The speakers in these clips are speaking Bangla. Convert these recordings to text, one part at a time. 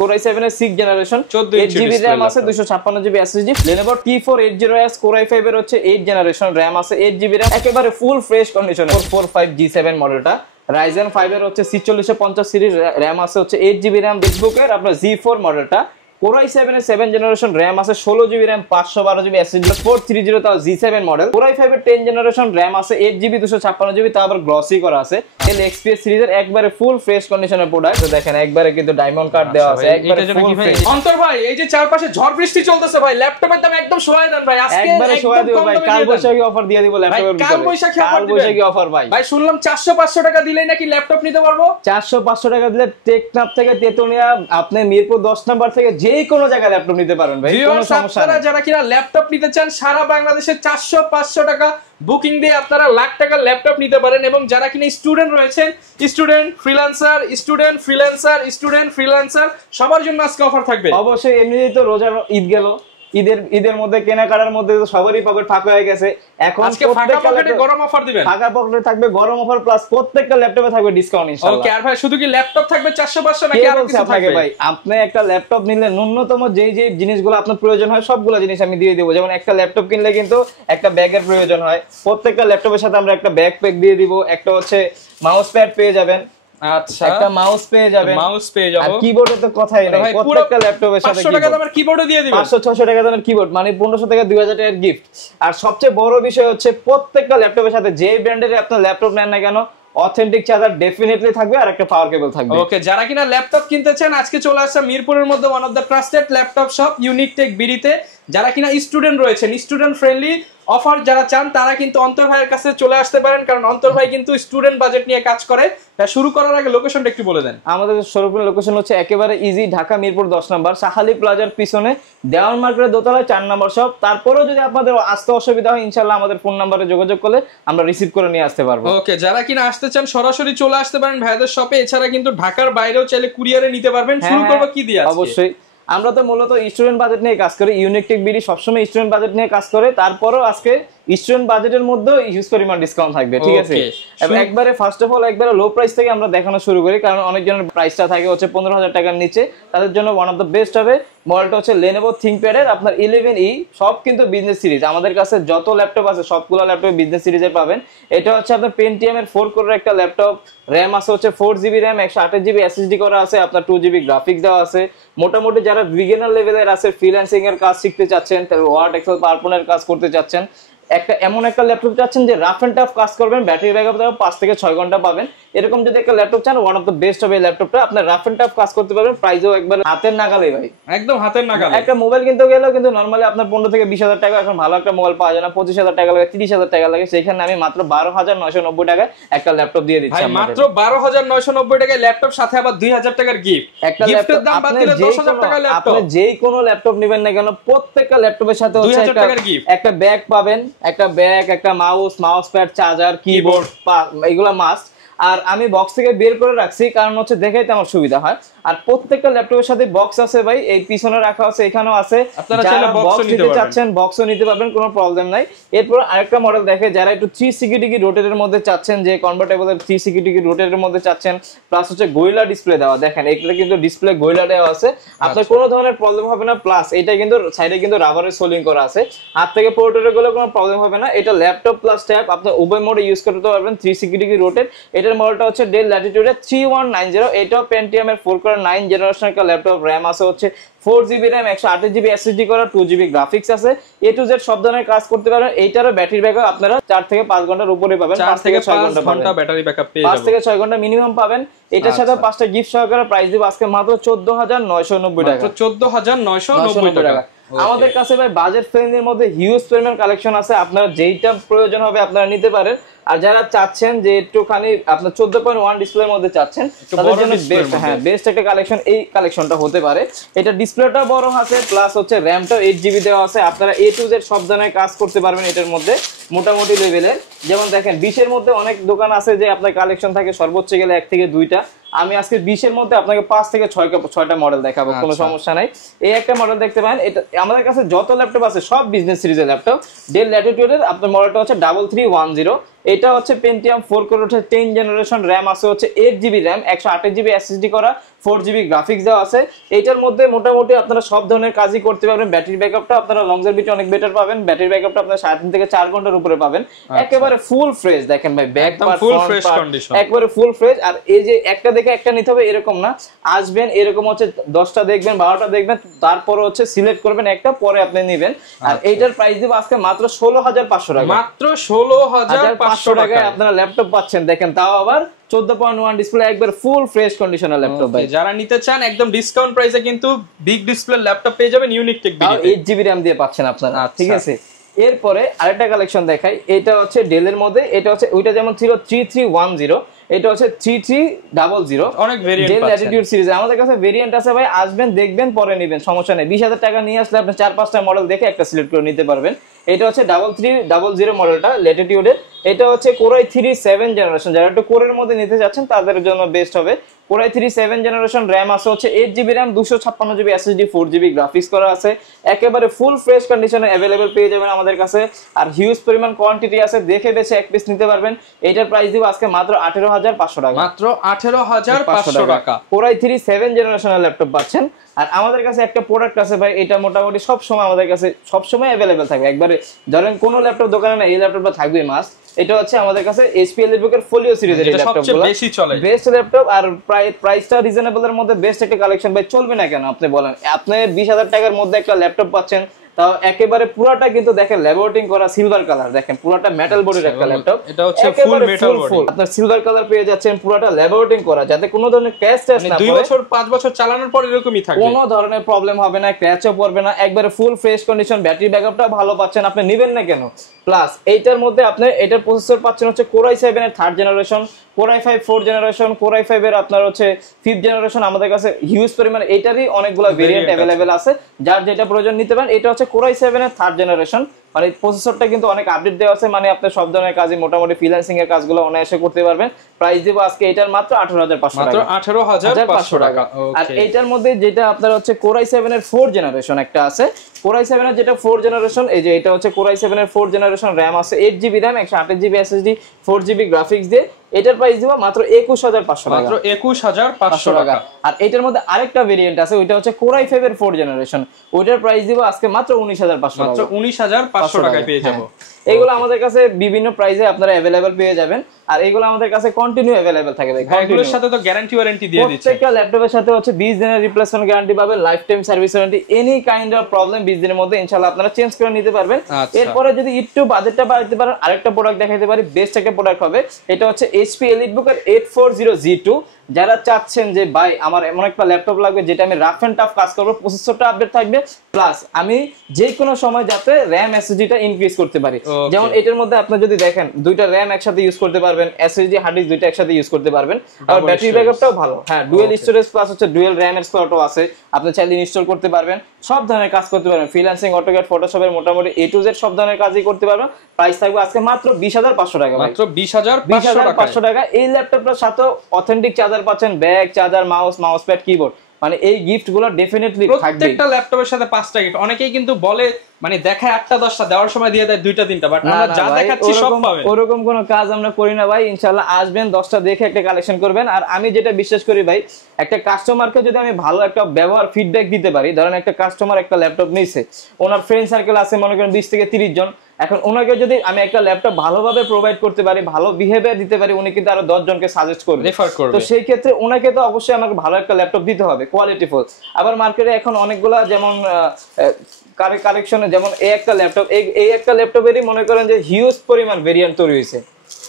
Core i7 এর 6 জেনারেশন 8GB RAM আছে 256GB SSD Lenovo T4 80S Core i5 এর হচ্ছে 8 জেনারেশন RAM আছে 8GB RAM একেবারে ফুল ফ্রেশ কন্ডিশনে 445G7 মডেলটা Ryzen 5 এর হচ্ছে 4650 সিরিজ RAM আছে হচ্ছে 8GB RAM MacBook এর আপনার Z4 মডেলটা Core i7 এর 7 জেনারেশন RAM আছে 16GB RAM 512GB SSD 430 তাও Z7 মডেল Core i5 এর 10 জেনারেশন RAM আছে 8GB 256GB তাও আবার গ্লসি করা আছে XPS সিরিজের একবারে ফুল ফ্রেশ কন্ডিশনের প্রোডাক্ট তো দেখেন একবারে কিন্তু ডায়মন্ড কাট দেওয়া আছে একবারে ফুল ফ্রেশ অন্তর ভাই এই যে চারপাশে ঝড় বৃষ্টি চলতেছে ভাই ল্যাপটপের দাম একদম সহায় দেন ভাই আজকে একবারে সহায় দিব ভাই কাল বৈশাখী অফার দিয়ে দিব ল্যাপটপের ভিতরে কাল বৈশাখী অফার ভাই ভাই শুনলাম 400 500 টাকা দিলেই নাকি ল্যাপটপ নিতে পারবো 400 500 টাকা দিলে টেকনাফ থেকে তেতুলিয়া আপনি মিরপুর 10 নাম্বার থেকে যে কোনো জায়গায় ল্যাপটপ নিতে পারবেন ভাই কোনো সমস্যা নেই যারা কিনা ল্যাপটপ নিতে চান সারা বাংলাদেশে 400 500 টাকা বুকিং দিয়ে আপনারা লাখ টাকার ল্যাপটপ নিতে পারেন এবং যারা কিনা স্টুডেন্ট রয়েছেন স্টুডেন্ট ফ্রিল্যান্সার সবার জন্য আজকে অফার থাকবে অবশ্যই এমনিতেই তো রোজার ঈদ গেল ঈদের মধ্যে কেনাকাটার মধ্যে তো সবারই পকেট ফাঁকা হয়ে গেছে এখন আজকে ফাঁকা পকেটে গরম অফার দিবেন ফাঁকা পকেটে থাকবে গরম অফার প্লাস প্রত্যেকটা ল্যাপটপে থাকবে ডিসকাউন্ট ইনশাআল্লাহ ওকে আর ভাই শুধু কি ল্যাপটপ থাকবে 400 500 নাকি আরো কিছু থাকবে ভাই আপনি একটা ল্যাপটপ নিলে ন্যূনতম যেই জিনিসগুলো আপনার প্রয়োজন হয় সবগুলো জিনিস আমি দিয়ে দেব যেমন একটা ল্যাপটপ কিনলে কিন্তু একটা ব্যাগের প্রয়োজন হয় প্রত্যেকটা ল্যাপটপের সাথে আমরা একটা ব্যাগ প্যাক দিয়ে দিব একটা হচ্ছে মাউস প্যাড পেয়ে যাবেন আচ্ছা একটা মাউস পেয়ে যাবেন আর কিবোর্ডে তো কথাই নাই প্রত্যেকটা ল্যাপটপের সাথে 500 টাকা দামের কিবোর্ডও দিয়ে দিবেন 500 600 টাকা দামের কিবোর্ড মানে 1500 টাকা 2000 টাকার গিফট আর সবচেয়ে বড় বিষয় হচ্ছে প্রত্যেকটা ল্যাপটপের সাথে যে ব্র্যান্ডের আপনার ল্যাপটপ নেন না কেন অথেন্টিক চার্জার ডেফিনেটলি থাকবে আর একটা পাওয়ার কেবল থাকবে ওকে যারা কিনা ল্যাপটপ কিনতে চান আজকে চলে আসছে মিরপুরের মধ্যে one of the trusted laptop shop unique tech বিডিতে যারা কিনা স্টুডেন্ট রয়েছেন স্টুডেন্ট ফ্রেন্ডলি অফার যারা চান তারা কিন্তু অন্তর ভাইয়ের কাছে চলে আসতে পারেন কারণ অন্তর ভাই কিন্তু স্টুডেন্ট বাজেট নিয়ে কাজ করে তা শুরু করার আগে লোকেশনটা একটু বলে দেন আমাদের শোরুমের লোকেশন হচ্ছে একেবারে ইজি ঢাকা মিরপুর 10 নম্বর সাহালি প্লাজার পিছনে দেওয়ান মার্কেটের দোতলায় 4 নম্বর শপ তারপরেও যদি আপনাদের আসতে অসুবিধা হয় ইনশাআল্লাহ আমাদের ফোন নম্বরে যোগাযোগ করলে আমরা রিসিভ করে নিয়ে আসতে পারবো ওকে যারা কিনা আসতে চান সরাসরি চলে আসতে পারেন ভাইদের শপে এছাড়া কিন্তু ঢাকার বাইরেও চাইলে কুরিয়ারে নিতে পারবেন শুরু করব কি দিয়ে আজকে অবশ্যই আমরা তো মূলত স্টুডেন্ট বাজেট নিয়ে কাজ করি ইউনিক টেক বিডি সবসময় স্টুডেন্ট বাজেট নিয়ে কাজ করে তারপরেও আজকে স্টুডেন্ট বাজেটের মধ্যে ইউজ পরিমাণ ডিসকাউন্ট থাকবে ঠিক আছে এবং একবারে ফার্স্ট অফ অল একবারে লো প্রাইস থেকে আমরা দেখানো শুরু করি কারণ অনেকজনের প্রাইসটা থাকে হচ্ছে 15000 টাকার নিচে তাদের জন্য ওয়ান অফ দ্য বেস্ট হবে মডেলটা হচ্ছে Lenovo ThinkPad এর আপনার 11E সব কিন্তু বিজনেস সিরিজ আমাদের কাছে যত ল্যাপটপ আছে সবগুলো ল্যাপটপ বিজনেস সিরিজের পাবেন এটা হচ্ছে আপনার Pentium এর 4 কোরের একটা ল্যাপটপ RAM আছে হচ্ছে 4GB RAM 128GB SSD করা আছে আপনার 2GB গ্রাফিক্স দেওয়া আছে মোটামুটি যারা বিগিনার লেভেলের আছে ফ্রিল্যান্সিং এর কাজ শিখতে চাচ্ছেন তারপর ওয়ার্ড এক্সেল পাওয়ারপয়েন্টের কাজ করতে চাচ্ছেন একটা এমন একটা ল্যাপটপ চাচ্ছেন যে রাফ এন্ড টাফ কাজ করবেন ব্যাটারি ব্যাকআপ 5 থেকে 6 ঘন্টা পাবেন এরকম যদি একটা ল্যাপটপ চান ওয়ান অফ দ্য বেস্ট হবে এই ল্যাপটপটা আপনি রাফ এন্ড টাফ কাজ করতে পারবেন প্রাইসও একবার হাতের নাগালে ভাই একদম হাতের নাগালে একটা মোবাইল কিনতে গেলেও কিন্তু নরমালি আপনার 15 থেকে 20000 টাকা এখন ভালো একটা মোবাইল পাওয়া যায় না 25000 টাকা লাগে 30000 টাকা লাগে সেখানে আমি মাত্র 12990 টাকায় একটা ল্যাপটপ দিয়ে দিচ্ছি ভাই মাত্র 12990 টাকায় ল্যাপটপ সাথে আবার 2000 টাকার গিফট একটা ল্যাপটপ দাম বাদ দিলে 10000 টাকা ল্যাপটপ আপনি যেই কোনো ল্যাপটপ নেবেন না কেন প্রত্যেকটা ল্যাপটপের সাথে হচ্ছে একটা ব্যাগ পাবেন একটা ব্যাগ একটা মাউস প্যাড চার্জার কিবোর্ড এগুলা মাস্ট আর আমি বক্স থেকে বের করে রাখছি কারণ হচ্ছে দেখাইতে আমার সুবিধা হয় আর প্রত্যেকটা ল্যাপটপের সাথে বক্স আছে ভাই এই পিছনে রাখা আছে এখানেও আছে আপনারা চাইলে বক্স নিতে চাচ্ছেন বক্সও নিতে পারবেন কোনো প্রবলেম নাই এরপর আরেকটা মডেল দেখে যারা একটু 360 ডিগ্রি রোটেটের মধ্যে চাচ্ছেন যে কনভার্টেবলের 360 ডিগ্রি রোটেটের মধ্যে চাচ্ছেন প্লাস হচ্ছে গোরিলা ডিসপ্লে দেওয়া দেখেন এটা কিন্তু ডিসপ্লে গোরিলা দেওয়া আছে আপনার কোনো ধরনের প্রবলেম হবে না প্লাস এটা কিন্তু সাইডে কিন্তু রাবারের সোলিং করা আছে হাত থেকে পোর্টরে গেলে কোনো প্রবলেম হবে না এটা ল্যাপটপ প্লাস ট্যাব আপনি উভয় মোডে ইউজ করতে পারবেন 360 ডিগ্রি রোটেট এটার মডেলটা হচ্ছে ডেল ল্যাটিটিউডে 3190 এটাও Pentium এর 4 কোর 9 জেনারেশন একটা ল্যাপটপ RAM আছে হচ্ছে 4GB RAM 128GB SSD করা 2GB গ্রাফিক্স আছে A to Z সব ধরনের কাজ করতে পারবেন এইটারও ব্যাটারি ব্যাকআপ আপনারা 4 থেকে 5 ঘন্টার উপরে পাবেন 4 থেকে 6 ঘন্টা ব্যাটারি ব্যাকআপ পেয়ে যাবেন 5 থেকে 6 ঘন্টা মিনিমাম পাবেন এটার সাথে 5টা গিফট সহকারে প্রাইস দিব আজকে মাত্র 14990 টাকা মাত্র 14990 টাকা আমাদের কাছে ভাই বাজেট ফ্রেন্ডলির মধ্যে হিউজ পরিমাণ কালেকশন আছে আপনারা যেইটা প্রয়োজন হবে আপনারা নিতে পারেন আর যারা চাচ্ছেন যে একটুখানি আপনার 14.1 ডিসপ্লের মধ্যে চাচ্ছেন তাদের জন্য বেস্ট বেস্ট একটা কালেকশন এই কালেকশনটা হতে পারে এটা ডিসপ্লেটা বড় আছে প্লাস হচ্ছে র‍্যামটা 8GB দেওয়া আছে আপনারা A to Z সব ধরনের কাজ করতে পারবেন এটার মধ্যে মোটামুটি লেভেলের যেমন দেখেন 20 এর মধ্যে অনেক দোকান আছে যে আপনার কালেকশন থাকে সর্বোচ্চ গেলে 1 থেকে 2টা আমি আজকে 20 এর মধ্যে আপনাকে 5 থেকে 6টা মডেল দেখাবো কোনো সমস্যা নাই এই একটা মডেল দেখতে পারেন এটা আমাদের কাছে যত ল্যাপটপ আছে সব বিজনেস সিরিজের ল্যাপটপ ডেল ল্যাটিটিউডের আপনার মডেলটা হচ্ছে 3310 এটা হচ্ছে পেন্টিয়াম 4 কোর হচ্ছে 10 জেনারেশন, র্যাম আছে হচ্ছে 8GB র্যাম, 128GB SSD করা, 4GB গ্রাফিক্স দেওয়া আছে। এটার মধ্যে মোটামুটি আপনারা সব ধরনের কাজই করতে পারবেন। ব্যাটারি ব্যাকআপটা আপনারা লংজারভিটি অনেক বেটার পাবেন, ব্যাটারি ব্যাকআপটা আপনারা 3.5 থেকে 4 ঘন্টার উপরে পাবেন। একেবারে ফুল ফ্রেশ, দেখেন ভাই back part full fresh condition, একবারে ফুল ফ্রেশ। আর এই যে একটা দেখে একটা নিতে হবে এরকম না, আসবেন এরকম হচ্ছে 10টা দেখবেন 12টা দেখবেন, তারপরে হচ্ছে সিলেক্ট করবেন একটা, পরে আপনি নেবেন। আর এইটার প্রাইস দিব আজকে মাত্র 16,500 টাকা, মাত্র 16,500 টাকায় আপনারা ল্যাপটপ পাচ্ছেন। দেখেন তাও আবার 14.1 ডিসপ্লে, একবার ফুল ফ্রেশ কন্ডিশনের ল্যাপটপ ভাই। যারা নিতে চান একদম ডিসকাউন্ট প্রাইসে কিন্তু বিগ ডিসপ্লে ল্যাপটপ পেয়ে যাবেন ইউনিক টেক বিডিতে, 8GB র‍্যাম দিয়ে পাচ্ছেন আপনারা, ঠিক আছে। এরপরে আরেকটা কালেকশন দেখাই, এটা হচ্ছে ডেলের মধ্যে, এটা হচ্ছে ওইটা যেমন ছিল 3310, এটা হচ্ছে 3300, অনেক ভেরিয়েন্ট ডেল ল্যাটিটিউড সিরিজ। আমাদের কাছে ভেরিয়েন্ট আছে ভাই, আসবেন দেখবেন পরে নেবেন, সমস্যা নেই। 20,000 টাকা নিয়ে আসলে আপনি 4-5টা মডেল দেখে একটা সিলেক্ট করে নিতে পারবেন। এটা হচ্ছে 3300 মডেলটা ল্যাটিটিউডের, এটা হচ্ছে Core i3 7 জেনারেশন। যারা একটু কোরের মধ্যে নিতে যাচ্ছেন তাদের জন্য বেস্ট হবে। Core i3 7 জেনারেশন, র্যাম আছে হচ্ছে 8GB RAM, 256GB SSD, 4GB graphics করা আছে, একেবারে ফুল ফ্রেশ কন্ডিশনে अवेलेबल পেয়ে যাবেন আমাদের কাছে। আর হিউজ পরিমাণ কোয়ান্টিটি আছে, দেখে বেছে এক পিস নিতে পারবেন। এটার প্রাইস দিব আজকে মাত্র 18,500 টাকা, মাত্র 18,500 টাকা। Core i3 7 জেনারেশনের ল্যাপটপ পাচ্ছেন। আর আমাদের কাছে একটা প্রোডাক্ট আছে ভাই, এটা মোটামুটি সব সময় আমাদের কাছে সব সময় अवेलेबल থাকবে। একবারে ধরেন কোন ল্যাপটপ দোকানে না, এই ল্যাপটপটা থাকবে মাস্ট। এটা হচ্ছে আমাদের কাছে HP EliteBook এর ফোলিও সিরিজের এই ল্যাপটপগুলো বেশি চলে, বেস্ট ল্যাপটপ। আর প্রাইসটা রিজনেবল এর মধ্যে বেস্ট একটা কালেকশন ভাই, চলবে না কেন আপনি বলেন? আপনি 20,000 টাকার মধ্যে একটা ল্যাপটপ পাচ্ছেন, তাও একেবারে পুরোটা কিন্তু দেখেন ল্যাবোরেটিং করা সিলভার কালার, দেখেন পুরোটা মেটাল বডির একটা ল্যাপটপ। এটা হচ্ছে ফুল মেটাল বডি, আপনার সিলভার কালার পেয়ে যাচ্ছেন, পুরোটা ল্যাবোরেটিং করা, যাতে কোনো ধরনের ক্র্যাশ টেস্ট না পড়ে। 2 বছর 5 বছর চালানোর পর এরকমই থাকবে, কোনো ধরনের প্রবলেম হবে না, ক্র্যাচও পড়বে না, একবারে ফুল ফ্রেশ কন্ডিশন। ব্যাটারি ব্যাকআপটা ভালো পাচ্ছেন, আপনি নেবেন না কেন? প্লাস এইটার মধ্যে আপনি এটার প্রসেসর পাচ্ছেন হচ্ছে Core i7 এর 3rd generation, Core i5 4th generation, Core i5 এর আপনার হচ্ছে 5th জেনারেশন। আমাদের কাছে হিউজ পরিমাণ এটারই অনেকগুলো ভেরিয়েন্ট अवेलेबल আছে, যার যেটা প্রয়োজন নিতে পারেন। এটা হচ্ছে Core i7 এর 3rd জেনারেশন, মানে প্রসেসরটা কিন্তু অনেক আপডেট দেওয়া আছে, মানে আপনি সব ধরনের কাজই মোটামুটি ফ্রিল্যান্সিং এর কাজগুলো অনায়াসে করতে পারবেন। প্রাইস দিব আজকে এটার মাত্র 18,500 টাকা, মাত্র 18,500 টাকা। আর এইটার মধ্যে যেটা আপনার হচ্ছে Core i7 এর 4th জেনারেশন একটা আছে, Core i7 এর যেটা 4th জেনারেশন, এই যে এটা হচ্ছে Core i7 এর 4th জেনারেশন, র্যাম আছে 8GB RAM, 128GB SSD, 4GB graphics দিয়ে। এটার প্রাইস দিব মাত্র 21,500 টাকা, মাত্র 21,500 টাকা। আর এটার মধ্যে আরেকটা ভেরিয়েন্ট আছে, ওইটা হচ্ছে Core i5 এর 4th জেনারেশন, ওইটার প্রাইস দিব আজকে মাত্র 19,500 টাকা, মাত্র 19,500 টাকায় পেয়ে যাব। এগুলো আমাদের কাছে বিভিন্ন প্রাইসে আপনারা अवेलेबल পেয়ে যাবেন। আর এগুলো আমাদের কাছে কন্টিনিউ अवेलेबल থাকবে। এগুলোর সাথে তো গ্যারান্টি ওয়ারেন্টি দিয়ে দিচ্ছে, প্রত্যেকটা ল্যাপটপের সাথে হচ্ছে 20 দিনের রিপ্লেসমেন্ট গ্যারান্টি পাবেন, life time service warranty. Any kind of problem 20 দিনের মধ্যে ইনশাআল্লাহ আপনারা চেঞ্জ করে নিতে পারবেন। এরপরে যদি একটু বাজেটটা বাড়াতে পারেন, আরেকটা প্রোডাক্ট দেখাইতে পারি, বেস্ট একটা প্রোডাক্ট হবে। এটা হচ্ছে HP EliteBook এর 840G2। যারা চাচ্ছেন যে ভাই আমার এমন একটা ল্যাপটপ লাগবে যেটা আমি রাফ এন্ড টাফ কাজ করব, প্রসেসরটা আপডেট থাকবে, প্লাস আমি যে কোনো সময় যাতে RAM SSD-টা ইনক্রিজ করতে পারি। যেমন এটার মধ্যে আপনি যদি দেখেন দুইটা RAM একসাথে ইউজ করতে পারবেন, SSD হার্ড ডিস্ক দুইটা একসাথে ইউজ করতে পারবেন। আর ব্যাটারি ব্যাকআপটাও ভালো, হ্যাঁ ডুয়াল স্টোরেজ প্লাস হচ্ছে ডুয়াল RAM এর স্লটও আছে, আপনি চাইলে ইনস্টল করতে পারবেন, সব ধরনের কাজ করতে পারবেন। ফ্রিল্যান্সিং, অটোক্যাড, ফটোশপের মোটামুটি A to Z সব ধরনের কাজই করতে পারবেন। প্রাইস থাকবে আজকে মাত্র 20,500 টাকা, মাত্র 20,500 টাকা। এই ল্যাপটপটার সাথে অথেন্টিক চার্জার পাচ্ছেন, bag, charger, mouse pad, keyboard, মানে এই গিফটগুলো ডেফিনেটলি থাকবে। প্রত্যেকটা ল্যাপটপের সাথে 5টা গিফট। অনেকেই কিন্তু বলে মানে দেখায় 8টা 10টা, দেওয়ার সময় দিয়ে দেয় 2টা 3টা, বাট আমরা যা দেখাচ্ছি সব পাবেন। ওরকম কোনো কাজ আমরা করি না ভাই, ইনশাআল্লাহ আসবেন 10টা দেখে একটা কালেকশন করবেন। আর আমি যেটা বিশ্বাস করি ভাই, একটা কাস্টমারকে যদি আমি ভালো একটা ব্যবহার ফিডব্যাক দিতে পারি, ধরেন একটা কাস্টমার একটা ল্যাপটপ নিছে, ওনার ফ্রেন্ড সার্কেল আছে মনে করেন 20 থেকে 30 জন, এখন ওনাকে যদি আমি একটা ল্যাপটপ ভালোভাবে প্রোভাইড করতে পারি, ভালো বিহেভিয়ার দিতে পারি, উনি কিন্তু আরো 10 জনকে সাজেস্ট করবে, রেফার করবে। তো সেই ক্ষেত্রে ওনাকে তো অবশ্যই আমাকে ভালো একটা ল্যাপটপ দিতে হবে, কোয়ালিটিফুল। আবার মার্কেটে এখন অনেকগুলা যেমন কালেকশনে, যেমন এই একটা ল্যাপটপ, এই একটা ল্যাপটপেরই মনে করেন যে হিউজ পরিমাণ ভেরিয়েন্ট তৈরি হয়েছে,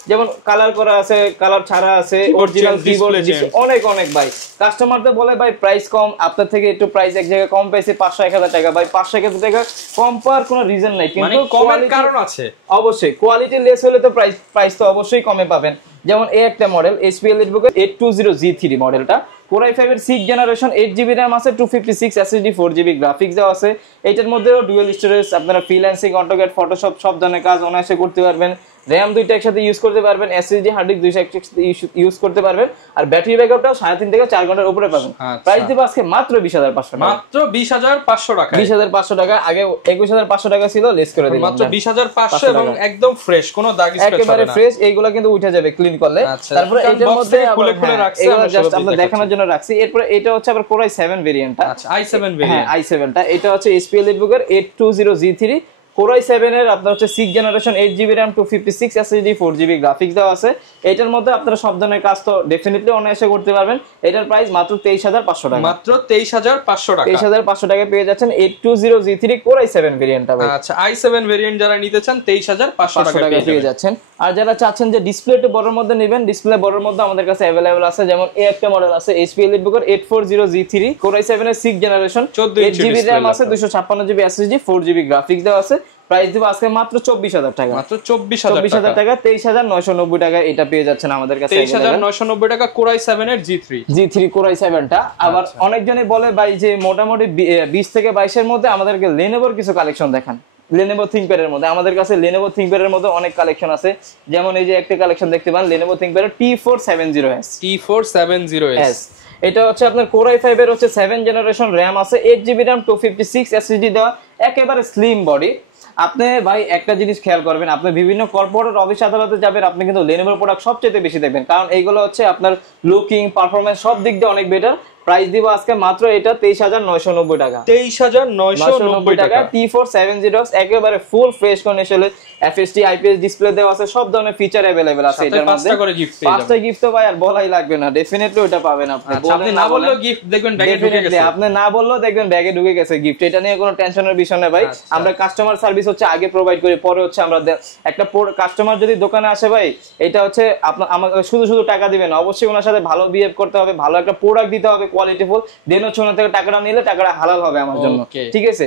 যেমন কালার করা আছে, কালার ছাড়া আছে, অরিজিনাল কিবোর্ড, অনেক ভাই কাস্টমারদের বলে ভাই প্রাইস কম, আপনার থেকে একটু প্রাইস এক জায়গায় কম পাইছি 500-1000 টাকা, ভাই 500-1000 টাকা কম পাওয়ার কোনো রিজন নাই, কিন্তু কমের কারণ আছে অবশ্যই। কোয়ালিটি লেস হলে তো প্রাইস তো অবশ্যই কমে পাবেন। যেমন এই একটা মডেল HP EliteBook এর 820G3 মডেলটা, Core i5 এর 6th জেনারেশন, 8GB RAM আছে, 256 SSD, 4GB গ্রাফিক্স দেওয়া আছে। এটার মধ্যেও ডুয়াল স্টোরেজ, আপনারা ফ্রিল্যান্সিং, অটোক্যাড, ফটোশপ সব ধরনের কাজ অনায়াসে করতে পারবেন। র্যাম দুইটা একসাথে ইউজ করতে পারবেন, এসএসডি হার্ড ডিস্ক দুইটা একসাথে ইউজ করতে পারবেন, আর ব্যাটারি ব্যাকআপটাও 3.5 থেকে 4 ঘন্টার উপরে পাবেন। প্রাইস দিব আজকে মাত্র 20,500 টাকা, মাত্র 20,500 টাকা। 20,500 টাকা, আগে 21,500 টাকা ছিল, লেস করে দিলাম মাত্র 20,500 এবং একদম ফ্রেশ, কোনো দাগ স্ক্র্যাচ হবে না, একেবারে ফ্রেশ। এইগুলা কিন্তু উঠে যাবে ক্লিন করলে। তারপরে এটার মধ্যে খুলে খুলে রাখছি, এগুলো জাস্ট আমরা দেখানোর জন্য রাখছি। এরপর এটা হচ্ছে আবার Core i7 ভেরিয়েন্টটা, আচ্ছা i7 ভেরিয়েন্ট, i7টা এটা হচ্ছে HP EliteBook-এর 820G3 Core i7 এর আপনার হচ্ছে 6 generation 8GB RAM 256 SSD 4GB graphics দেওয়া আছে। এটার মধ্যে আপনারা সব ধরনের কাজ তো ডেফিনেটলি অনায়াসে করতে পারবেন। এটার প্রাইস মাত্র 23,500 টাকা, মাত্র 23,500 টাকা। 23,500 টাকায় পেয়ে যাচ্ছেন 820G3 Core i7 ভেরিয়েন্টটা ভাই। আচ্ছা i7 ভেরিয়েন্ট যারা নিতে চান 23,500 টাকা পেয়ে যাচ্ছেন। আর যারা চাচ্ছেন যে ডিসপ্লে একটু বড়র মধ্যে নেবেন, ডিসপ্লে বড়র মধ্যে আমাদের কাছে अवेलेबल আছে, যেমন এই একটা মডেল আছে HP EliteBook-এর 840G3 Core i7 এর 6 জেনারেশন 8GB RAM আছে, 256GB SSD 4GB গ্রাফিক্স দেওয়া আছে। প্রাইস দিব আজকে মাত্র 24,000 টাকা, মাত্র 24,000 টাকা, 23,990 টাকা এটা পেয়ে যাচ্ছেন আমাদের কাছে। 23,990 টাকা Core i7 এর G3 Core i7টা। আবার অনেকজনই বলে ভাই যে মোটামুটি 20 থেকে 22 এর মধ্যে আমাদেরকে Lenovoর কিছু কালেকশন দেখান, Lenovo ThinkPad এর মধ্যে। আমাদের কাছে Lenovo ThinkPad এর মধ্যে অনেক কালেকশন আছে, যেমন এই যে একটা কালেকশন দেখতে পান Lenovo ThinkPad এর T470S। এটা হচ্ছে আপনার Core i5 এর হচ্ছে 7 জেনারেশন RAM আছে, 8GB RAM 256 SSD দেওয়া, একেবারে স্লিম বডি। আপনি ভাই একটা জিনিস খেয়াল করবেন, আপনি বিভিন্ন কর্পোরেট অফিস আদালতে যাবেন, আপনি কিন্তু Lenovo প্রোডাক্ট সবচেয়ে বেশি দেখবেন, কারণ এইগুলো হচ্ছে আপনার লুকিং পারফরম্যান্স সব দিক দিয়ে অনেক বেটার। প্রাইস দিব আজকে মাত্র এটা 23,990 টাকা, 23,990 টাকা। T470 একেবারে ফুল ফ্রেশ কন্ডিশনে FHD IPS ডিসপ্লে দেওয়া আছে, সব ধরনের ফিচার अवेलेबल আছে এটার মধ্যে। 5টা করে গিফট পেয়ে যাবেন, 5টা গিফট তো ভাই আর বলাই লাগবে না, ডেফিনেটলি ওটা পাবেন আপনি। আপনি না বললেও গিফট দেখবেন ব্যাগে ঢুকে গেছে, আপনি না বললেও দেখবেন ব্যাগে ঢুকে গেছে গিফট। এটা নিয়ে কোনো টেনশনের বিষয় না ভাই। আমরা কাস্টমার সার্ভিস হচ্ছে আগে প্রোভাইড করি, পরে হচ্ছে আমরা একটা কাস্টমার যদি দোকানে আসে ভাই, এটা হচ্ছে আপনার আমাকে শুধু টাকা দিবেন, অবশ্যই ওনার সাথে ভালো বিহেভ করতে হবে, ভালো একটা প্রোডাক্ট দিতে হবে কোয়ালিটিফুল, দেন হচ্ছে ওনার থেকে টাকাটা নিলে টাকাটা হালাল হবে আমার জন্য, ঠিক আছে।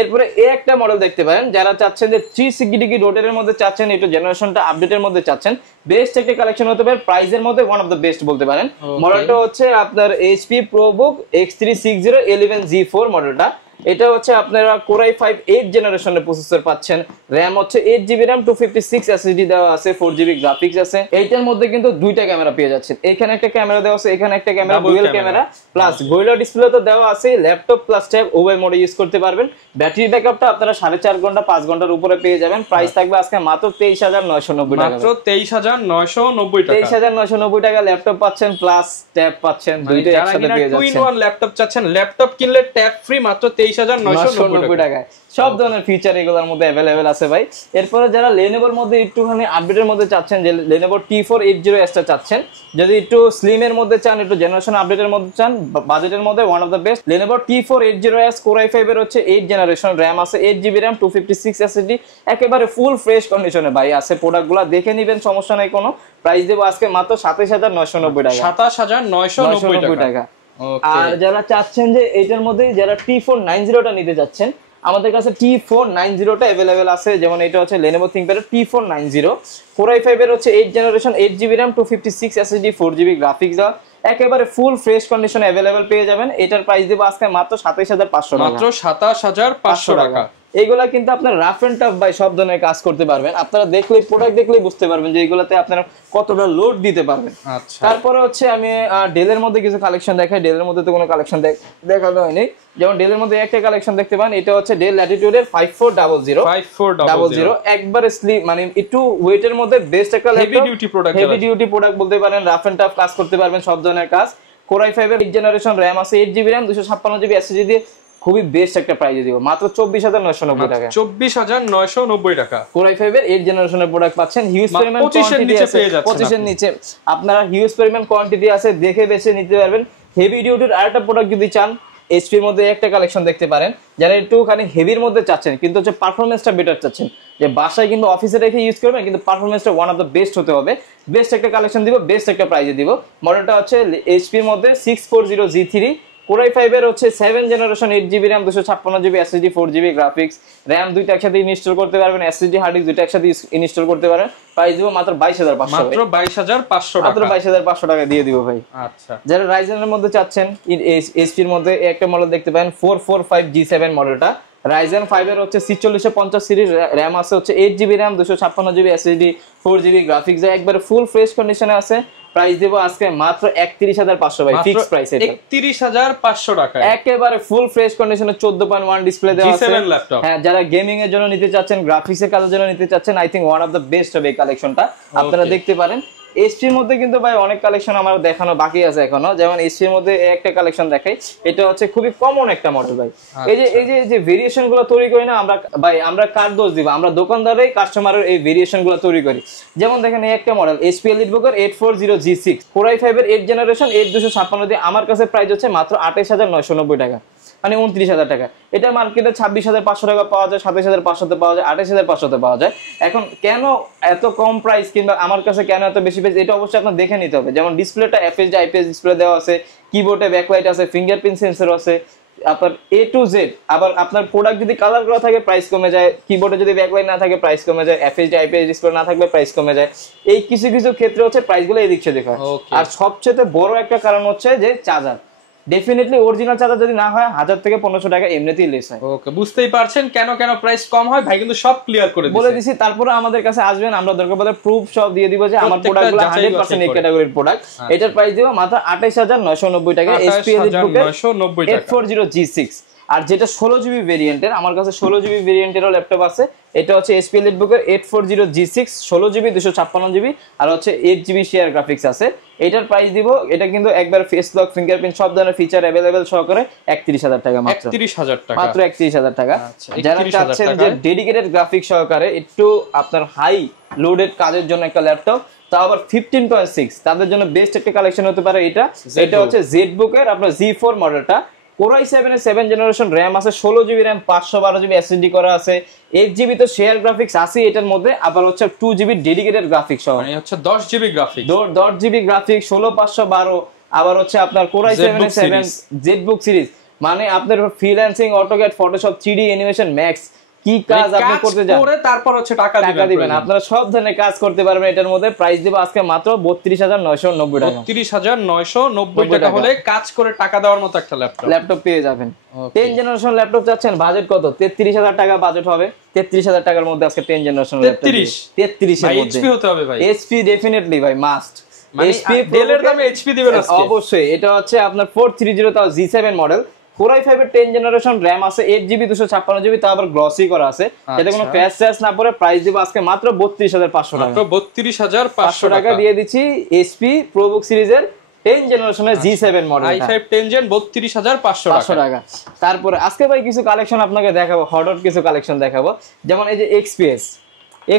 এরপরে এই একটা মডেল দেখতে পারেন, যারা চাচ্ছেন যে 360 রোটের মধ্যে চাচ্ছেন, একটু জেনারেশনটা আপডেটের মধ্যে চাচ্ছেন, বেস্ট একটা কালেকশন হতে পারে, প্রাইসের মধ্যে ওয়ান অফ দ্য বেস্ট বলতে পারেন। মডেলটা হচ্ছে আপনার HP ProBook X360 11G4 মডেলটা। এটা হচ্ছে আপনারা Core i5 8 জেনারেশনের প্রসেসর পাচ্ছেন, RAM হচ্ছে 8GB RAM 256 SSD দেওয়া আছে, 4GB গ্রাফিক্স আছে। এইটার মধ্যে কিন্তু দুইটা ক্যামেরা পেয়ে যাচ্ছেন, এখানে একটা ক্যামেরা দেওয়া আছে, এখানে একটা camera, dual camera plus gorilla display তো দেওয়া আছে, ল্যাপটপ প্লাস ট্যাব উভয় মোডে ইউজ করতে পারবেন। ব্যাটারি ব্যাকআপটা আপনারা 4.5 ঘন্টা 5 ঘন্টার উপরে পেয়ে যাবেন। প্রাইস থাকবে আজকে মাত্র 23,990 টাকা, মাত্র 23,990 টাকা। 23,990 টাকা ল্যাপটপ পাচ্ছেন প্লাস ট্যাব পাচ্ছেন, দুইটা একসাথে পেয়ে যাচ্ছেন। 2-in-1 ল্যাপটপ চাচ্ছেন, ল্যাপটপ কিনলে ট্যাব ফ্রি, মাত্র 23,990 টাকায়। সব ধরনের ফিচার এগুলোর মধ্যে अवेलेबल আছে ভাই। এরপরে যারা Lenovoর মধ্যে একটুখানি আপডেটের মধ্যে চাচ্ছেন, যে Lenovo T480S টা চাচ্ছেন, যদি একটু স্লিম এর মধ্যে চান, একটু জেনারেশন আপডেটের মধ্যে চান, বাজেটের মধ্যে one of the best Lenovo T480S Core i5 এর হচ্ছে 8 জেনারেশন RAM আছে, 8GB RAM 256 SSD, একেবারে ফুল ফ্রেশ কন্ডিশনে ভাই আছে। প্রোডাক্টগুলো দেখে নেবেন, সমস্যা নাই কোনো। প্রাইস দেব আজকে মাত্র 27,990 টাকা, 27,990 টাকা। আর যারা চাচ্ছেন যে এটার মধ্যে যারা T490 টা নিতে যাচ্ছেন, আমাদের কাছে T490 টা अवेलेबल আছে, যেমন এটা হচ্ছে Lenovo ThinkPad এর T490 Core i5 এর হচ্ছে 8 generation 8GB RAM 256 SSD 4GB graphics দেওয়া, একেবারে ফুল ফ্রেশ কন্ডিশনে अवेलेबल পেয়ে যাবেন। এটার প্রাইস দেব আজকে মাত্র 27,500 টাকা, মাত্র 27,500 টাকা। এইগুলা কিন্তু আপনার রাফ এন্ড টাফ বাই সব ধরনের কাজ করতে পারবেন। আপনারা দেখলেই প্রোডাক্ট দেখলেই বুঝতে পারবেন যে এইগুলাতে আপনারা কতটা লোড দিতে পারবেন। আচ্ছা, তারপরে হচ্ছে আমি ডেলের মধ্যে কিছু কালেকশন দেখাই। ডেলের মধ্যে তো কোনো কালেকশন দেখানো হয়নি, যেমন ডেলের মধ্যে একটা কালেকশন দেখতে পান, এটা হচ্ছে ডেল ল্যাটিটিউড এর 5400 একবারে স্লিম, মানে একটু ওয়েটের মধ্যে বেস্ট একটা হেভি ডিউটি প্রোডাক্ট বলতে পারেন। রাফ এন্ড টাফ কাজ করতে পারবেন সব ধরনের কাজ। Core i5 এর 8 জেনারেশন RAM আছে, 8GB RAM 256GB SSD দিয়ে খুবই বেস্ট একটা প্রাইসে দিব, মাত্র 24,990 টাকা, 24,990 টাকা। Core i5 এর 8 জেনারেশনের প্রোডাক্ট পাচ্ছেন, হিউজ পরিমাণ কোয়ান্টিটি আছে, 25 এর নিচে আপনারা হিউজ পরিমাণ কোয়ান্টিটি আছে, দেখে বেছে নিতে পারবেন। হেভি ডিউটির আরেকটা প্রোডাক্ট যদি চান, HP এর মধ্যে একটা কালেকশন দেখতে পারেন, যারা একটুখানি হেভির মধ্যে চাচ্ছেন কিন্তু হচ্ছে পারফরম্যান্সটা বেটার চাচ্ছেন, যে বাসায় কিন্তু অফিসে রেখে ইউজ করবেন কিন্তু পারফরম্যান্সটা ওয়ান অফ দ্য বেস্ট হতে হবে, বেস্ট একটা কালেকশন দিব, বেস্ট একটা প্রাইসে দিব। মডেলটা হচ্ছে HP এর মধ্যে 640G3 Core i5 এর হচ্ছে 7 generation 8GB RAM 256GB SSD 4GB graphics, RAM দুইটা একসাথে ইনস্টল করতে পারবেন, SSD হার্ড ডিস্ক দুইটা একসাথে ইনস্টল করতে পারেন। প্রাইস দিব মাত্র 22,500, মাত্র 22,500 টাকা, মাত্র 22,500 টাকা দিয়ে দিব ভাই। আচ্ছা, যারা রাইজেনের মধ্যে চাচ্ছেন, HP এর মধ্যে একটা মডেল দেখতে পারেন 445G7 মডেলটা, Ryzen 5 এর হচ্ছে 4650 সিরিজ র‍্যাম আছে, হচ্ছে 8GB RAM, 256GB SSD, 4GB graphics, একবারে ফুল ফ্রেশ কন্ডিশনে আছে। প্রাইস দেব আজকে মাত্র 31500 ভাই, ফিক্স প্রাইস এটা 31500 টাকা, একেবারে ফুল ফ্রেশ কন্ডিশনে 14.1 ডিসপ্লে দেওয়া আছে। G7 ল্যাপটপ, হ্যাঁ, যারা গেমিং এর জন্য নিতে চাচ্ছেন, গ্রাফিক্সের কাজের জন্য নিতে চাচ্ছেন, I thing one of the best হবে এই কালেকশনটা, আপনারা দেখতে পারেন। এসপির মধ্যে কিন্তু ভাই অনেক কালেকশন আমার দেখানো বাকি আছে এখনো, যেমন এসপির মধ্যে একটা কালেকশন দেখাই, এটা হচ্ছে খুবই কমন একটা মডেল ভাই। এই যে ভেরিয়েশন গুলো তৈরি করি না আমরা ভাই, আমরা কার দোষ দিব? আমরা দোকানদারই কাস্টমারের এই ভেরিয়েশন গুলো তৈরি করি। যেমন দেখেন এই একটা model SP এলিটবুকের 840G6 Core i5 এর 8 জেনারেশন 8256 দিয়ে আমার কাছে প্রাইস হচ্ছে মাত্র 28990 টাকা, মানে 29000 টাকা। এটা মার্কেটে 26500 টাকা পাওয়া যায়, 27500 পাওয়া যায়, 28500 পাওয়া যায়। এখন কেন এত কম প্রাইস, কিংবা আমার কাছে কেন এত বেশি প্রাইস, এটা অবশ্যই আপনার দেখে নিতে হবে। যেমন ডিসপ্লেটা FHD IPS ডিসপ্লে দেওয়া আছে, কিবোর্ডে ব্যাকলাইট আছে, ফিঙ্গারপ্রিন্ট সেন্সর আছে, আপনার A to Z। আবার আপনার প্রোডাক্ট যদি কালার করা থাকে প্রাইস কমে যায়, কিবোর্ডে যদি ব্যাকলাইট না থাকে প্রাইস কমে যায়, FHD IPS ডিসপ্লে না থাকলে প্রাইস কমে যায়। এই কিছু কিছু ক্ষেত্রে হচ্ছে প্রাইসগুলো এদিক সেদিক হয়। আর সবচেয়ে বড় একটা কারণ হচ্ছে যে চার্জার, ডেফিনেটলি অরিজিনাল চার্জার যদি না হয় 1000 থেকে 1500 টাকা এমনিতেই লেস হয়। ওকে, বুঝতেই পারছেন কেন প্রাইস কম হয়, ভাই কিন্তু সব ক্লিয়ার করে বলে দিছি। তারপরে আমাদের কাছে আসবেন, আমরা দরকার পড়লে প্রুফ সব দিয়ে দিব যে আমার প্রোডাক্টগুলো 100% এই ক্যাটাগরির প্রোডাক্ট। এটার প্রাইস দিব মাত্র 28990 টাকা, এসপি এলিটবুকের 840G6। আর যেটা 16GB ভেরিয়েন্টের, আমার কাছে 16GB ভেরিয়েন্টেরও ল্যাপটপ আছে, এটা হচ্ছে এসপি এলিটবুকের 840G6 16GB 256GB, আর হচ্ছে 8GB শেয়ার গ্রাফিক্স আছে। এটার প্রাইস দিব, এটা কিন্তু একবার ফেস লক, ফিঙ্গারপ্রিন্ট সব ধরনের ফিচার अवेलेबल সহকারে 31000 টাকা, মাত্র 31000 টাকা। যারা চাচ্ছেন যে ডেডিকেটেড গ্রাফিক্স সহকারে একটু আপনার হাই লোডেড কাজের জন্য একটা ল্যাপটপ, তাও আবার 15.6, তাদের জন্য বেস্ট একটা কালেকশন হতে পারে এটা। এটা হচ্ছে জেডবুকের আপনার Z4 মডেলটা, Core i7 এর 7 জেনারেশন র‍্যাম আছে, 16GB র‍্যাম, 512GB SSD করা আছে, 8GB তো শেয়ার গ্রাফিক্স আছে এটার মধ্যে, আবার হচ্ছে 2GB ডেডিকেটেড গ্রাফিক্স সহ, মানে হচ্ছে 10GB গ্রাফিক্স, 10GB গ্রাফিক্স, 16512। আবার হচ্ছে আপনার Core i7 এর 7 জেডবুক সিরিজ, মানে আপনার freelancing, AutoCAD, Photoshop, 3D animation max, কি কাজ আপনি করতে যান করে তারপর হচ্ছে টাকা দিবেন, আপনারা সব ধরনের কাজ করতে পারবেন এটার মধ্যে। প্রাইস দিব আজকে মাত্র 32990 টাকা, 32990 টাকা হলে কাজ করে টাকা দেওয়ার মতো একটা ল্যাপটপ পেয়ে যাবেন। 10 জেনারেশন ল্যাপটপ চাচ্ছেন, বাজেট কত? 33000 টাকা বাজেট হবে। 33000 টাকার মধ্যে আজকে 10 জেনারেশন ল্যাপটপ, 33 এর মধ্যে এইচপি হতে হবে ভাই, এইচপি ডেফিনেটলি ভাই মাস্ট। এইচপি ডেলের দামে এইচপি দিবেন আজকে অবশ্যই। এটা হচ্ছে আপনার 430 তাও G7 মডেল, Core i5 এর 10 জেনারেশন র‍্যাম আছে, 8GB 256GB, তাও আবার গ্লসি করা আছে, যাতে কোনো ক্র্যাশ ট্র্যাশ না পড়ে। প্রাইস দিব আজকে মাত্র 32500 টাকা, মাত্র 32500 টাকা দিয়ে দিচ্ছি। এইচপি প্রোবুক সিরিজের 10 জেনারেশনের G7 মডেল, i5 10 জেন 32500 টাকা। তারপরে আজকে ভাই কিছু কালেকশন আপনাকে দেখাবো, হট কিছু কালেকশন দেখাবো। যেমন এই যে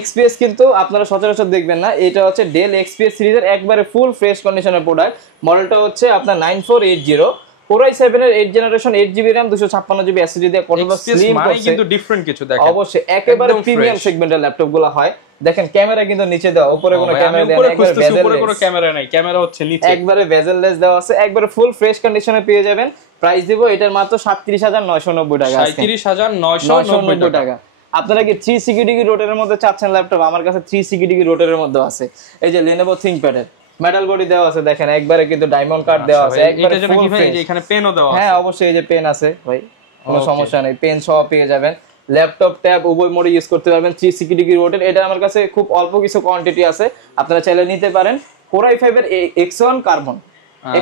XPS কিন্তু আপনারা সচরাচর দেখবেন না, এটা হচ্ছে ডেল XPS সিরিজের একবারে ফুল ফ্রেশ কন্ডিশনের প্রোডাক্ট। মডেলটা হচ্ছে আপনার 9480, Core i7 এর 8 generation, 8GB RAM, 256GB SSD দিয়ে কতটা স্লিম করছে, মানে কিন্তু ডিফারেন্ট কিছু দেখেন। অবশ্যই একেবারে প্রিমিয়াম সেগমেন্টের ল্যাপটপগুলো হয়। দেখেন ক্যামেরা কিন্তু নিচে দেওয়া, উপরে কোনো ক্যামেরা দেওয়া নেই, উপরে কোনো ক্যামেরা নাই, ক্যামেরা হচ্ছে নিচে, একবারে বেজেললেস দেওয়া আছে, একবারে ফুল ফ্রেশ কন্ডিশনে পেয়ে যাবেন। প্রাইস দিব এটার মাত্র 37990 টাকা, 37990 টাকা। আপনারা কি 360 ডিগ্রি রোটেটের মধ্যে চাচ্ছেন ল্যাপটপ? আমার কাছে 360 ডিগ্রি রোটেটের মধ্যে আছে। এই যে Lenovo ThinkPad এর মেটাল বডি দেওয়া আছে, দেখেন একবারে কিন্তু ডায়মন্ড কাট দেওয়া আছে, একবারে ফুল ফ্রেশ। এই যে এখানে পেনও দেওয়া আছে, হ্যাঁ অবশ্যই এই যে পেন আছে ভাই, কোনো সমস্যা নেই, পেন সহ পেয়ে যাবেন। ল্যাপটপ ট্যাব উভয় মোডে ইউজ করতে পারবেন, 360 ডিগ্রি রোটেট। এটা আমার কাছে খুব অল্প কিছু কোয়ান্টিটি আছে, আপনারা চাইলে নিতে পারেন। Core i5 এর X1 carbon,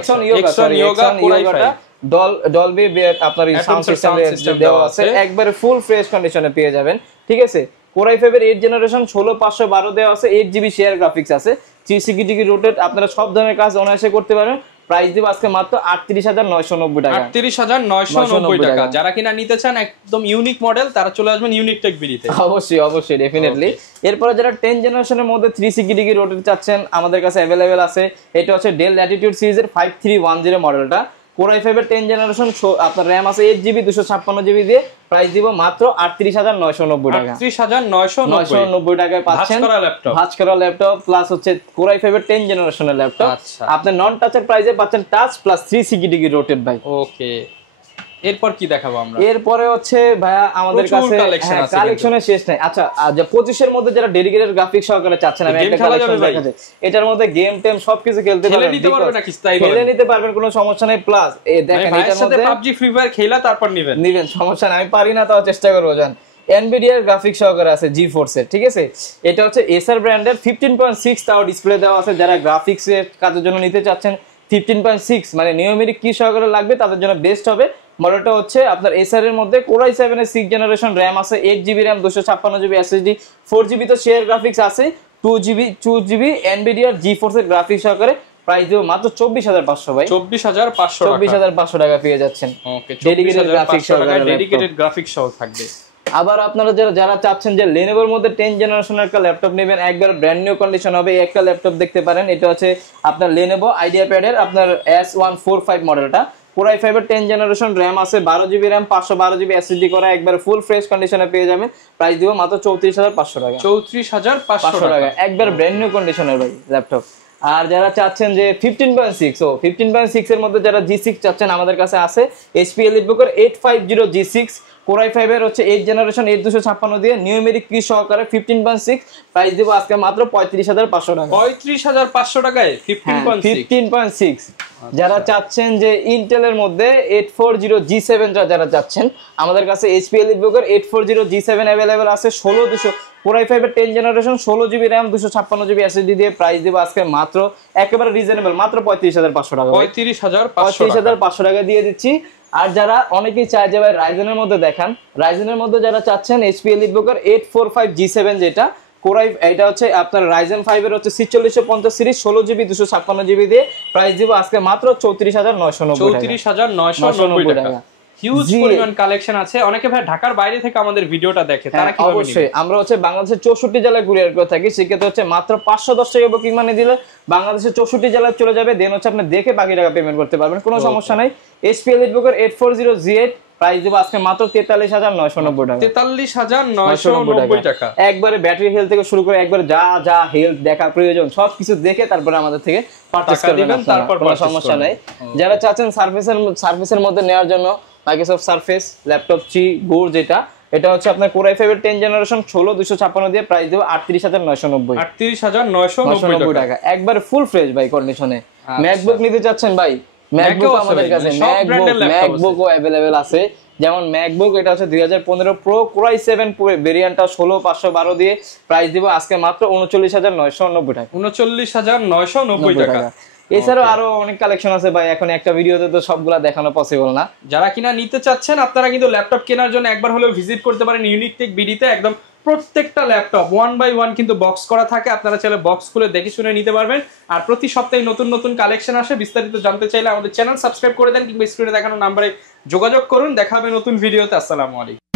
X1 Yoga Dolby আপনার সাউন্ড সিস্টেম দেওয়া আছে, একবারে ফুল ফ্রেশ কন্ডিশনে পেয়ে যাবেন, ঠিক আছে। Core i5 এর 8 জেনারেশন 16512 দেওয়া আছে, 8GB শেয়ার গ্রাফিক্স আছে, 360 ডিগ্রি রোটেট, আপনারা সব ধরনের কাজ অনায়াসে করতে পারেন। প্রাইস দিব আজকে মাত্র 38990 টাকা, 38990 টাকা। যারা কিনা নিতে চান একদম ইউনিক মডেল, তারা চলে আসবেন ইউনিক টেক বিডিতে। অবশ্যই ডেফিনেটলি। এরপরে যারা 10 জেনারেশনের মধ্যে 360 ডিগ্রি রোটেট চাচ্ছেন, আমাদের কাছে अवेलेबल আছে। এটা হচ্ছে ডেল ল্যাটিটিউড সিরিজের 5310 মডেলটা। Core i5 এর 10 জেনারেশন, আপনার র‍্যাম আছে 8GB 256GB দিয়ে। প্রাইস দিব মাত্র 38990 টাকা, 38990 টাকায় পাচ্ছেন ভাঁজ করা ল্যাপটপ, প্লাস হচ্ছে Core i5 এর 10 জেনারেশনের ল্যাপটপ। আপনি নন টাচের প্রাইসে পাচ্ছেন টাচ প্লাস 360 ডিগ্রি রোটেট ভাই। ওকে, এরপর কি দেখাবো আমরা? এরপরে হচ্ছে ভাইয়া আমাদের কাছে কালেকশনের শেষ নাই। আচ্ছা, যে 25 এর মধ্যে যারা ডেডিকেটেড গ্রাফিক্স সহকারে চাচ্ছেন, আমি একটা কালেকশন দেখাচ্ছি। এটার মধ্যে গেম টেম সবকিছু খেলতে পারবেন, খেলে নিতে পারবেন, কোনো সমস্যা নাই। প্লাস এই দেখেন এটার মধ্যে PUBG ফ্রি ফায়ার খেলা তারপর নিবেন, সমস্যা নাই, আমি পারি না তাও চেষ্টা করবো। জান NVIDIA এর গ্রাফিক্স সহকারে আছে GeForce এর, ঠিক আছে। এটা হচ্ছে Acer ব্র্যান্ডের 15.6 তাও ডিসপ্লে দেওয়া আছে। যারা গ্রাফিক্স এর কাজের জন্য নিতে চাচ্ছেন 15.6 মানে নিউমেরিক কি সহকারে লাগবে তাদের জন্য বেস্ট হবে। মডেলটা হচ্ছে আপনার Acer এর মধ্যে Core i7 এর 6th জেনারেশন RAM আছে, 8GB RAM, 256GB SSD, 4GB তো শেয়ার গ্রাফিক্স আছে, 2GB NVIDIA GeForce এর গ্রাফিক্স সহকারে। প্রাইস দেব মাত্র 24,500 ভাই, 24,500 টাকা পেয়ে যাচ্ছেন। ওকে, ডেডিকেটেড গ্রাফিক্স সহ থাকবে। আবার আপনারা যারা চাচ্ছেন যে Lenovo এর মধ্যে 10th জেনারেশনের একটা ল্যাপটপ নেবেন, একবার ব্র্যান্ড নিউ কন্ডিশন হবে, একটা ল্যাপটপ দেখতে পারেন। এটা হচ্ছে আপনার Lenovo IdeaPad এর আপনার S145 মডেলটা। Core i5 এর 10th জেনারেশন, RAM আছে 12GB RAM, 512GB SSD করা, একবার ফুল ফ্রেশ কন্ডিশনে পেয়ে যাবেন। প্রাইস দিব মাত্র 34,500 টাকা, 34,500 টাকা, একবার ব্র্যান্ড নিউ কন্ডিশনের ভাই ল্যাপটপ। আর যারা চাচ্ছেন যে 15.6 এর মধ্যে যারা G6 চাচ্ছেন, আমাদের কাছে আছে HP EliteBook 850 G6 Core i5 এর হচ্ছে 8th জেনারেশন, 8256 দিয়ে নিউমেরিক কি সহকারে 15.6। প্রাইস দেব আজকে মাত্র 35,500 টাকা, 35,500 টাকায় 15.6। যারা চাচ্ছেন যে Intel এর মধ্যে 840 G7 যারা চাচ্ছেন, আমাদের কাছে HP EliteBook 840 G7 अवेलेबल আছে। 16200 Core i5 এর 10th generation, 16GB RAM, 256GB SSD দিয়ে প্রাইস দেব আজকে মাত্র একেবারে রিজনেবল, মাত্র 35,500 টাকা, 35,500 টাকা দিয়ে দিচ্ছি। আর যারা অনেকেই চায় যে ভাই রাইজেনের মধ্যে দেখান, রাইজেনের মধ্যে যারা চাচ্ছেন HP EliteBook 845 G7 যেটা এটা হচ্ছে আপনার Ryzen 5 এর হচ্ছে 4650 সিরিজ, 16GB 256GB দিয়ে প্রাইস দিব আজকে মাত্র 34,990 টাকা। হিউজ পরিমাণ কালেকশন আছে। অনেকে ভাই ঢাকার বাইরে থেকে আমাদের ভিডিওটা দেখে, তারা কিভাবে নেবে? অবশ্যই আমরা হচ্ছে বাংলাদেশের 64 জেলায় কুরিয়ার করে থাকি। সেক্ষেত্রে হচ্ছে মাত্র 510 টাকা বুকিং মানি দিলে বাংলাদেশের 64 জেলায় চলে যাবে। দেন হচ্ছে আপনি দেখে বাকি টাকা পেমেন্ট করতে পারবেন, কোনো সমস্যা নাই। HP EliteBook 840 G8 প্রাইস দেব আজকে মাত্র 43,990 টাকা, 43,990 টাকা। একবারে ব্যাটারি হেলথ থেকে শুরু করে একবারে যা হেলথ দেখা প্রয়োজন সবকিছু দেখে তারপরে আমাদের থেকে পারচেজ করবেন, তারপর কোনো সমস্যা নাই। যারা চাচ্ছেন সার্ভিসের মধ্যে নেওয়ার জন্য Microsoft Surface ল্যাপটপ 3 Go যেটা, এটা হচ্ছে আপনার Core i5 এর 10th জেনারেশন, 16256 দিয়ে প্রাইস দেব 38,990 টাকা, একবারে ফুল ফ্রেশ ভাই কন্ডিশনে। MacBook নিতে চাচ্ছেন ভাই, MacBook আমাদের কাছে MacBook अवेलेबल আছে। যেমন MacBook এটা হচ্ছে 2015 Pro Core i7 ভেরিয়েন্টটা 16512 দিয়ে প্রাইস দিব আজকে মাত্র 39,990 টাকা, 39,990 টাকা। এছাড়াও আরো অনেক কালেকশন আছে ভাই, এখন একটা ভিডিওতে তো সবগুলা দেখানো পসিবল না। যারা কিনা নিতে চাচ্ছেন আপনারা কিন্তু ল্যাপটপ কেনার জন্য একবার হলেও ভিজিট করতে পারেন ইউনিক টেক বিডিতে। একদম প্রত্যেকটা ল্যাপটপ 1 বাই 1 কিন্তু বক্স করা থাকে, আপনারা চাইলে বক্স খুলে দেখে শুনে নিতে পারবেন। আর প্রতি সপ্তাহে নতুন নতুন কালেকশন আসে। বিস্তারিত জানতে চাইলে আমাদের চ্যানেল সাবস্ক্রাইব করে দেন কিংবা স্ক্রিনে দেখানো নম্বরে যোগাযোগ করুন। দেখা হবে নতুন ভিডিওতে। আসসালামু আলাইকুম।